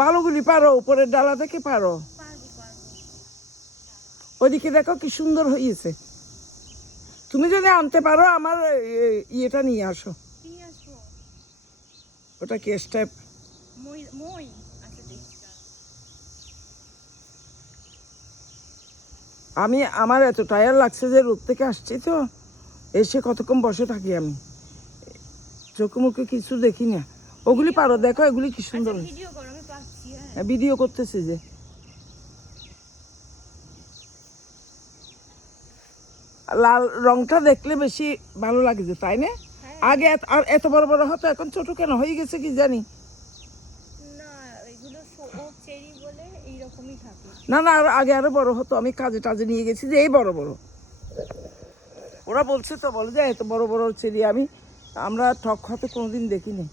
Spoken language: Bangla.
ভালোগুলি পারো, উপরের ডালা থেকে পারো। পারবো পারবো। ওইদিকে দেখো কি সুন্দর হয়েছে। তুমি যদি আনতে পারো আমার ইয়েটা নিয়ে আসো। কি আসবো? ওটা কি স্টেপ? মই মই আচ্ছা দেখছি। আমার এত টায়ার লাগছে যে রোদ থেকে আসছি তো, এসে কতক্ষণ বসে থাকি আমি, চোখে মুখে কিছু দেখি না। ওগুলি পারো, দেখো এগুলি কি সুন্দর। ভিডিও করো, আমি পাচ্ছি। হ্যাঁ ভিডিও করতেছি যে। লাল রংটা দেখলে বেশি ভালো লাগে যে, তাই না? আগে আর এত বড় বড় হতো, এখন ছোট কেন হয়ে গেছে কি জানি। না এগুলো ও চেরি বলে এইরকমই থাকে। না না, আগে আরো বড় হতো, আমি কাজে টাজে নিয়ে গেছি যে এই বড় বড়। ওরা বলছে তো, বলে যে এত বড় বড় চেরি আমরা ঠক হতে কোনোদিন দেখিনি।